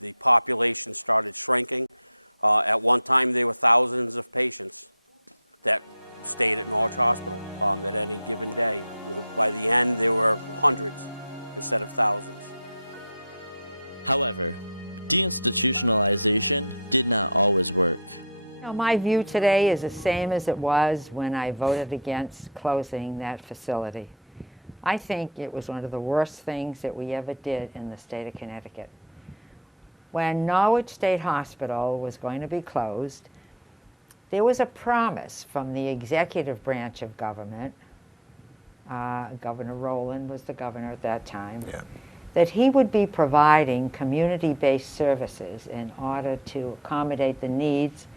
the population started shrinking. At one time, there were thousands of patients that stayed at Norwich Hospital at any given day. By the end, there were hundreds instead of thousands. However, deinstitutionalization did not always work. My view today is the same as it was when I voted against closing that facility. I think it was one of the worst things that we ever did in the state of Connecticut. When Norwich State Hospital was going to be closed, there was a promise from the executive branch of government, Governor Rowland was the governor at that time, that he would be providing community-based services in order to accommodate the needs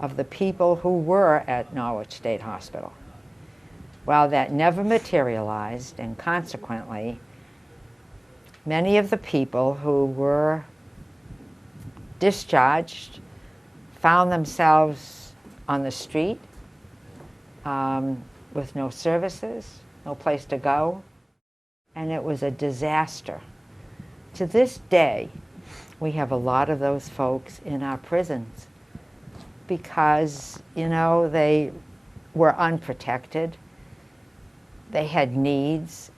of the people who were at Norwich State Hospital. Well, that never materialized, and consequently, many of the people who were discharged found themselves on the street with no services, no place to go, and it was a disaster. To this day, we have a lot of those folks in our prisons because, you know, they were unprotected, they had needs,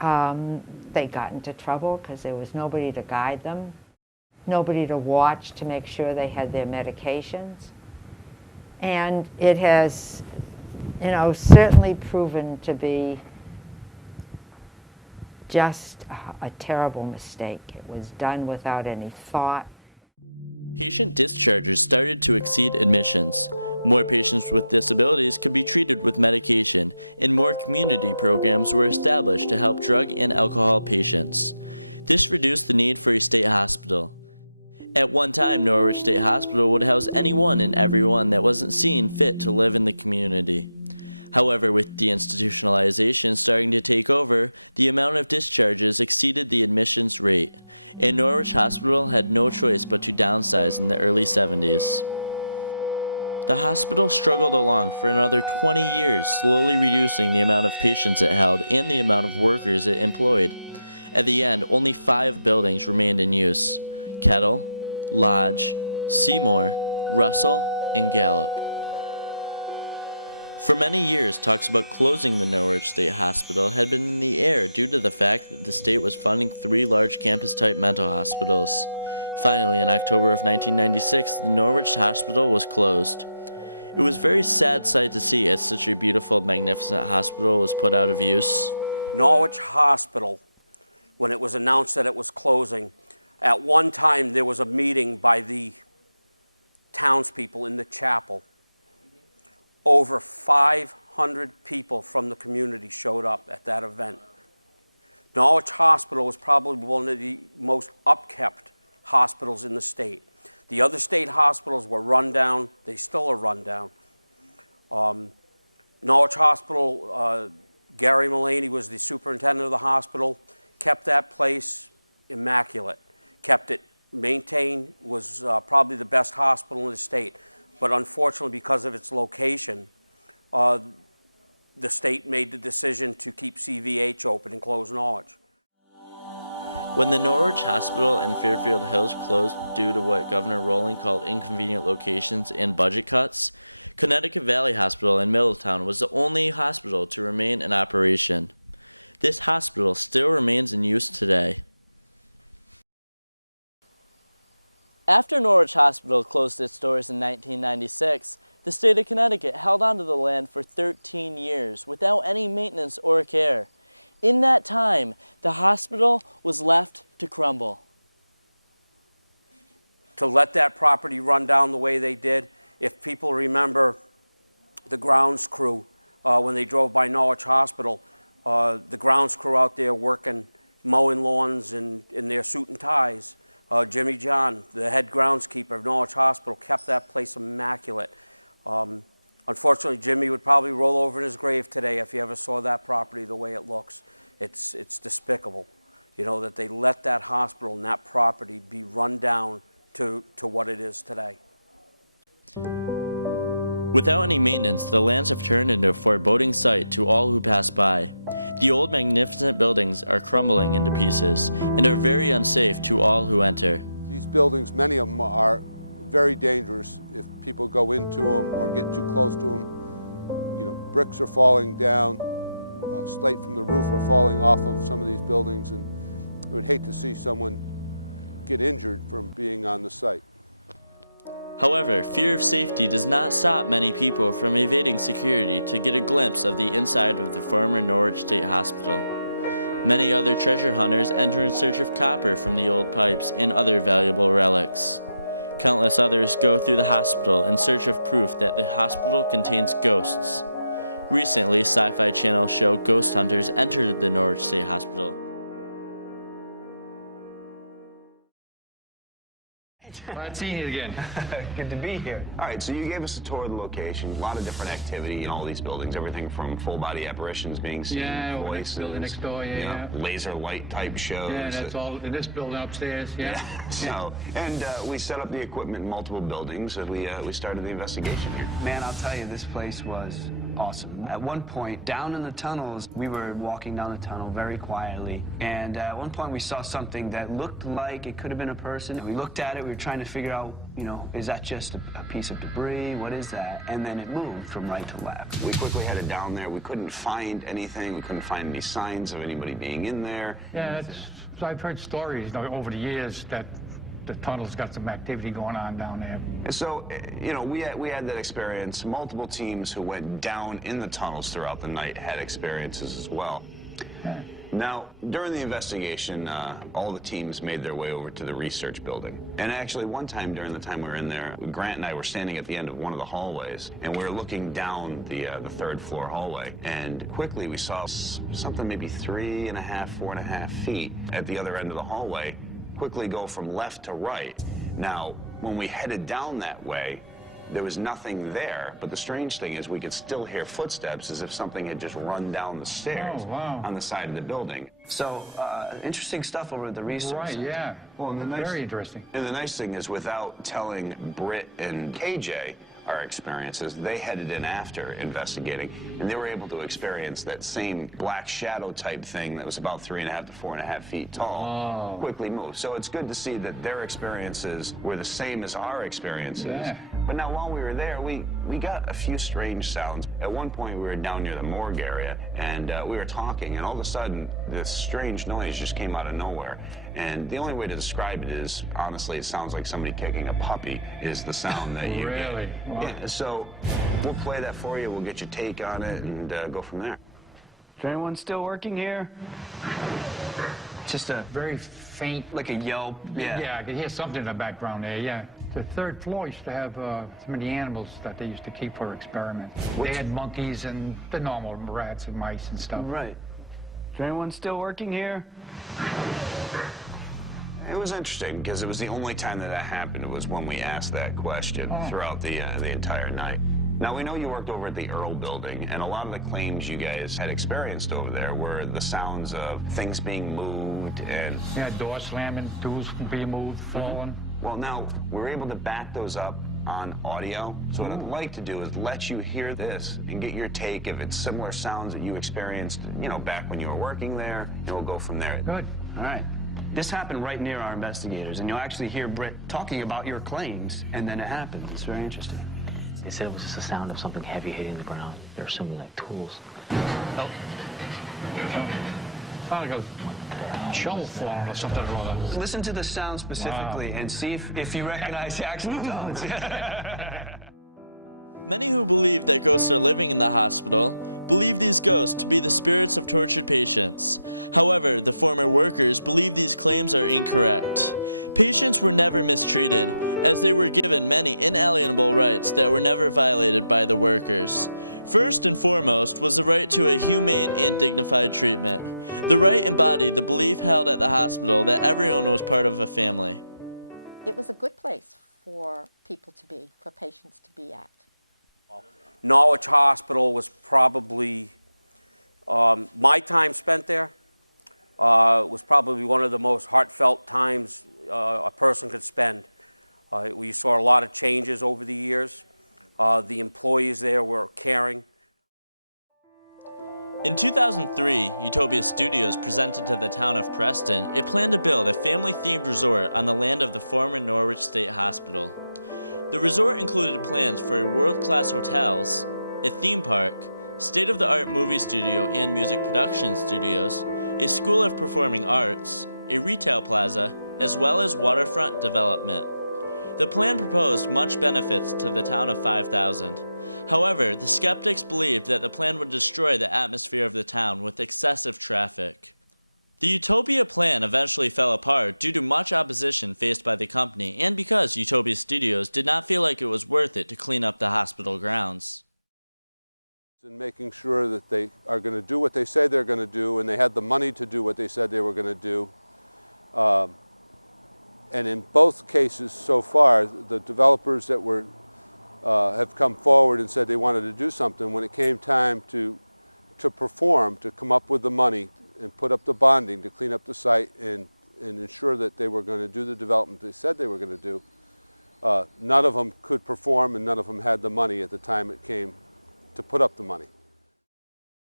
they got into trouble because there was nobody to guide them, nobody to watch to make sure they had their medications. And it has, you know, certainly proven to be just a terrible mistake. It was done without any thought. Patient discharges started to exceed admissions. More patients with disabilities could be treated with medication, and more community programs were established to help drug and alcohol patients. This reduced the need for a state hospital. At one time, Norwich State Hospital would house anyone and everyone that wasn't seen fit to live in the community. However, with deinstitutionalization starting to take over, the amount of discharges exceeded the admissions rate, and Norwich Hospital had no choice but to downsize in the early 70s. The hospital struggled along for another 20 years, slowly reducing the amount of patients it held and the amount of workers it employed. At the end, only 5 buildings remained in use: Kettle, Lodge, Seymour, Russell, and Gallup. For many years, talks about closing the Norwich State Hospital had been in the air due to the fact that the state was funding 3 large campus-type mental hospitals. Finally, in October of 1996, the Norwich Hospital was closed. It was a very sad sight to see as such a beautiful, magnificent hospital was put out of use. Norwich Hospital, when it was announced that it was closing, at one time there was a meeting by the townspeople in the chapel. Over 500 people from the community showed up at that event. Norwich Hospital was probably one of the most upkept hospitals in the state. The other state hospitals were run down. They still are run down. Norwich Hospital, Gary Mullaney was the superintendent of the hospital, kept that place immaculate, kept it maintained, was probably the best hospital in the state. But unfortunately, because of its location, the state made the decision to keep CVH open and close Norwich. When the Norwich Hospital in Fairfield Hills closed due to what Governor Rowland called inconvenient locations and budget cuts, Connecticut Valley Hospital in Middletown was the only hospital to remain in operation. This hospital still remains in use today. After Norwich Hospital closed its doors in 1996, the state of Connecticut held onto the land for 13 years without any maintenance or care. In that time, the hospital was left to crumble. To let that property run down the way they did, if people remember the grounds crew, when they drove by Norwich Hospital, the grounds crew out there working, mowing lawns in their suit and ties. Jimmy John, the head groundskeeper of Norwich Hospital, kept that place immaculate. Unfortunately, Jimmy would probably roll over in his grave today if he ever saw that property the way it looks. It's despicable, you know, that they let that hospital and that property be run down to what it is today. Without any maintenance, the lands have turned into a foreboding sight to all who pass by. The old magnificent buildings are crumbling into pieces and are very unsafe to all who enter. These buildings, many of them are very dangerous if people go into them or get too close to them. You know, bricks are falling down, slate from the roof are falling off of some of these buildings, and I would hate to see someone get injured from being on the site. However, fear of safety does not stop many people from evading security to get a glimpse of the inside of the former Norwich State Hospital. Many other treasure hunters enter in search of copper from the old pipes and other valuable relics. Countless others go through the hospital in search of proof that the hospital contains ghosts. Recently, Syfy Channel show Ghost Hunters entered the Norwich State Hospital. Glad seeing you again. Good to be here. All right, so you gave us a tour of the location. A lot of different activity in all these buildings. Everything from full-body apparitions being seen, voices, building next door, laser light type shows. Yeah, that's all in this building upstairs. Yeah. So, and we set up the equipment in multiple buildings, and we started the investigation here. Man, I'll tell you, this place was awesome. At one point, down in the tunnels, we were walking down the tunnel very quietly, and at one point we saw something that looked like it could have been a person. And we looked at it, we were trying to figure out, you know, is that just a piece of debris? What is that? And then it moved from right to left. We quickly headed down there. We couldn't find anything. We couldn't find any signs of anybody being in there. Yeah, I've heard stories, you know, over the years that the tunnel's got some activity going on down there. And so, you know, we had that experience. Multiple teams who went down in the tunnels throughout the night had experiences as well. Yeah. Now, during the investigation, all the teams made their way over to the research building. And actually, one time during the time we were in there, Grant and I were standing at the end of one of the hallways, and we were looking down the third floor hallway. And quickly, we saw something maybe 3.5, 4.5 feet at the other end of the hallway quickly go from left to right. Now, when we headed down that way, there was nothing there, but the strange thing is we could still hear footsteps as if something had just run down the stairs on the side of the building. So, interesting stuff over at the research. Right, yeah. Well, and very interesting. And the nice thing is, without telling Britt and KJ our experiences, they headed in after investigating, and they were able to experience that same black shadow type thing that was about 3.5 to 4.5 feet tall, quickly move. So it's good to see that their experiences were the same as our experiences. Yeah. But now while we were there, we got a few strange sounds. At one point, we were down near the morgue area, and we were talking, and all of a sudden, this strange noise just came out of nowhere. And the only way to describe it is, honestly, it sounds like somebody kicking a puppy is the sound that you Really? get. Wow. Yeah, so we'll play that for you. We'll get your take on it and go from there. Is anyone still working here? Just a Very faint. like a yelp. Yeah, I could hear something in the background there, yeah. The third floor used to have some of the animals that they used to keep for experiments. They had monkeys and the normal rats and mice and stuff. Right. Is anyone still working here? It was interesting because it was the only time that happened. It was when we asked that question throughout the entire night. Now, we know you worked over at the Earl building, and a lot of the claims you guys had experienced over there were the sounds of things being moved and... Yeah, doors slamming, tools being moved, falling. Well, now, we're able to back those up on audio. So what I'd like to do is let you hear this and get your take if it's similar sounds that you experienced, you know, back when you were working there, and we'll go from there. Good. All right. This happened right near our investigators, and you'll actually hear Britt talking about your claims, and then it happened. It's very interesting. They said it was just the sound of something heavy hitting the ground. They're assuming like tools. Oh. Sounded like a shovel falling or something or other. Listen to the sound specifically and see if you recognize the actual tones. Many who believe that ghosts are living in the hospital believe these ghosts to be the spirits of tortured patients. However, the former workers believe these claims are incorrect. Patients were never mistreated, as they were given many inalienable rights that were never violated by the workers. First and foremost was the right to a humane and dignified treatment. The right embodied the belief held at the hospital that everyone was part of a family. It was a good place for people to be, for patients to be at. Norwich Hospital was probably, my time spent there was probably one of the most heartfelt times a person could spend. We saw a lot of changes over the years. The employees there were caring. In 2003, Utopia Studios presented to the town of Preston a plan to build a family-themed resort on the land of the former Norwich State Hospital. The resort included plans for world-class hotels, a theme park, state-of-the-art movie studio and music production studios, a school of performing arts, a retail plaza, as well as waterfront development. The plan proposed much benefits to the town of 5,000. However, the skeptics believed that the plan would destroy the atmosphere of the town with excessive traffic. The Utopia plan eventually fell apart due to much opposition faced by the company and because Utopia Studios did not feel like it was worth it to clean up the hospital grounds. And making sure that they are going to do what they say they're going to do, and they had the money to do what they said they were going to do. And in both cases so far, the developers that were have come forward and said they wanted to do something. When it came time to perform, to come up with the money and put up the bonding to clean up the site and ensure that they were going to do the development they said they were going to do, none of them could perform and none of them had the money at the time it came to put up the money.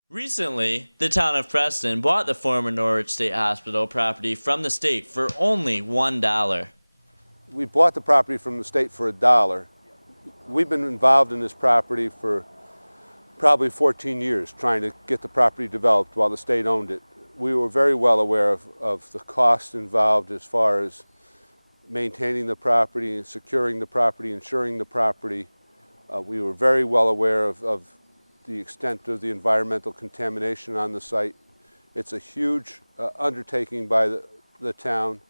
Recently, the town of Preston bought the former Norwich State Hospital property from the state for only $1. We bought the property from the state for $1. We've been involved in this property for probably 14 years, trying to get the property developed while the state owned it. We were very well aware of the costs involved as far as maintaining the property, securing the property, insuring the property. We were very well aware of the extent of the environmental contamination on the site. It's a huge undertaking by the town,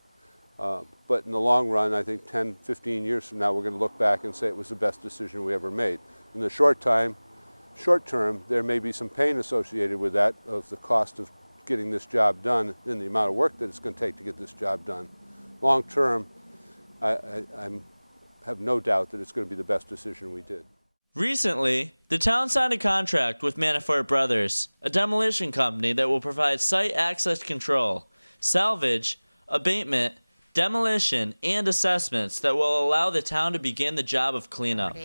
but in the long run, I think 10, 15 years from now, we're going to look back and say it was the best decision we ever made. In the short term, there may be some pain associated with that, of the cost of getting this job done and the amount of work that it's going to take to get this job done. Long term, I have no doubt that it's going to be the best decision we did. Recently, the town signed a contract with Manafort Brothers, a demolition company that will provide site access control, salvage, abatement, demolition, and assessments that will allow the town to begin the job of cleanup.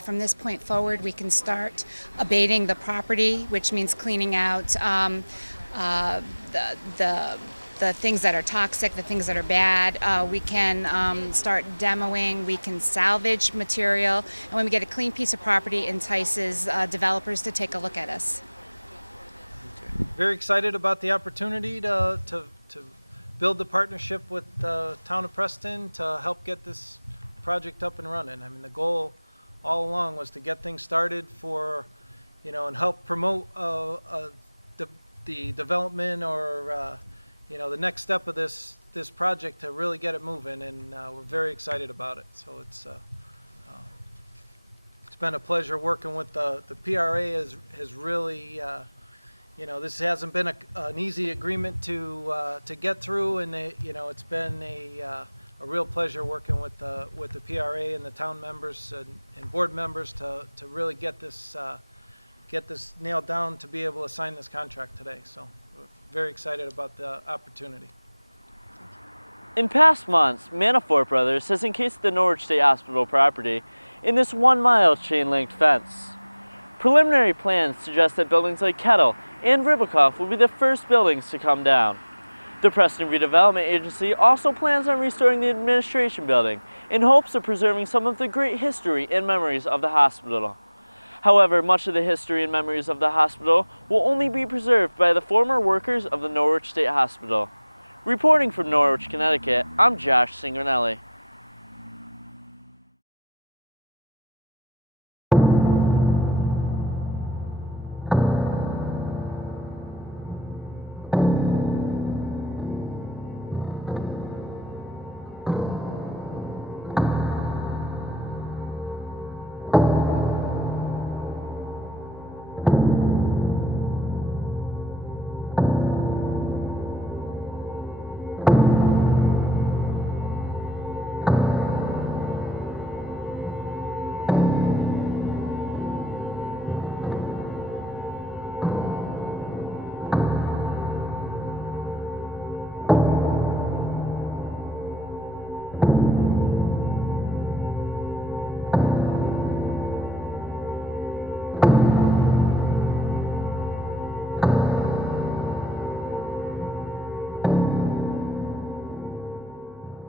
From this point forward, we can start abating the property, which means cleaning out the things that are toxic, the things that are bad. We can start demoing, we can salvage material, and when we get a clean piece of property, it entices developers to take a look at us. Very excited about the opportunity to build the partnership with the town of Preston to help get this project up and running. I mean, the goal all along was to get things started for, and help promote the development or the next step of this project to really get it moving, and we're very excited about it. So it's been a pleasure working with the PRA. Has really this hasn't been an easy agreement to get through, and it's been a real pleasure working with the PRA and the town members and board members to really get this nailed down to be able to sign this contract today. So we're very excited about the opportunity. In past months, Manafort Brothers has encased the Norwich State Hospital property in this 1-mile chain-linked fence. Preliminary plans suggest that buildings like Kettle and Ribbikoff will be the first buildings to come down. The Preston Redevelopment Agency also plans on restoring the administration building in hopes of preserving some of the great history and memories of the hospital. However, much of the history and memories of the hospital will only be preserved by the former workers of the Norwich State Hospital. Reporting from Norwich, Connecticut, I'm Josh Cingranelli.